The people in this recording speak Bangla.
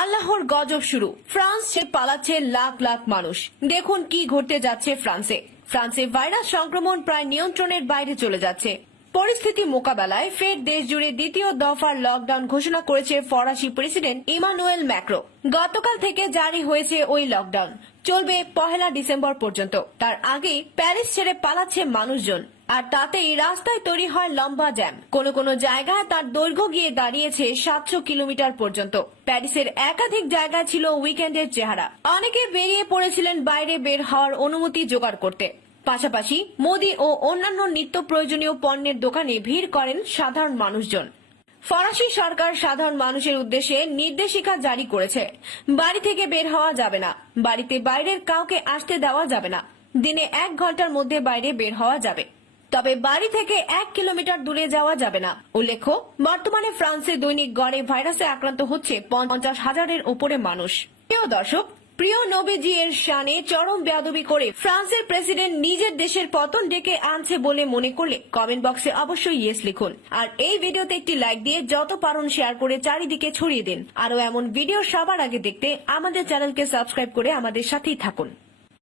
আল্লাহর গজব শুরু। ফ্রান্সে পালাচ্ছে লাখ লাখ মানুষ। দেখুন কি ঘটতে যাচ্ছে ফ্রান্সে ভাইরাস সংক্রমণ প্রায় নিয়ন্ত্রণের বাইরে চলে যাচ্ছে। পরিস্থিতি মোকাবেলায় ফের দেশ জুড়ে দ্বিতীয় দফার লকডাউন ঘোষণা করেছে ফরাসি প্রেসিডেন্ট ইমানুয়েল ম্যাক্রো। গতকাল থেকে জারি হয়েছে ওই লকডাউন, চলবে 1 ডিসেম্বর পর্যন্ত। তার আগে প্যারিস ছেড়ে পালাচ্ছে মানুষজন, আর তাতেই রাস্তায় তৈরি হয় লম্বা জ্যাম। কোন কোন জায়গায় তার দৈর্ঘ্য গিয়ে দাঁড়িয়েছে 700 কিলোমিটার পর্যন্ত। প্যারিসের একাধিক জায়গায় ছিল উইকেন্ডের চেহারা। অনেকে বেরিয়ে পড়েছিলেন বাইরে বের হওয়ার অনুমতি জোগাড় করতে। পাশাপাশি মুদি ও অন্যান্য নিত্য প্রয়োজনীয় পণ্যের দোকানে ভিড় করেন সাধারণ মানুষজন। ফরাসি সরকার সাধারণ মানুষের উদ্দেশ্যে নির্দেশিকা জারি করেছে। বাড়ি থেকে বের হওয়া যাবে না, বাড়িতে বাইরের কাউকে আসতে দেওয়া যাবে না। দিনে 1 ঘন্টার মধ্যে বাইরে বের হওয়া যাবে, তবে বাড়ি থেকে 1 কিলোমিটার দূরে যাওয়া যাবে না। উল্লেখ্য, বর্তমানে ফ্রান্সে দৈনিক গড়ে ভাইরাসে আক্রান্ত হচ্ছে 50,000-এর উপরে মানুষ। প্রিয় দর্শক, প্রিয় নবীজি এর শানে চরম বেয়াদবি করে ফ্রান্সের প্রেসিডেন্ট নিজের দেশের পতন ডেকে আনছে বলে মনে করলে কমেন্ট বক্সে অবশ্যই ইয়েস লিখুন। আর এই ভিডিওতে একটি লাইক দিয়ে যত পারুন শেয়ার করে চারিদিকে ছড়িয়ে দিন। আরো এমন ভিডিও সবার আগে দেখতে আমাদের চ্যানেলকে সাবস্ক্রাইব করে আমাদের সাথেই থাকুন।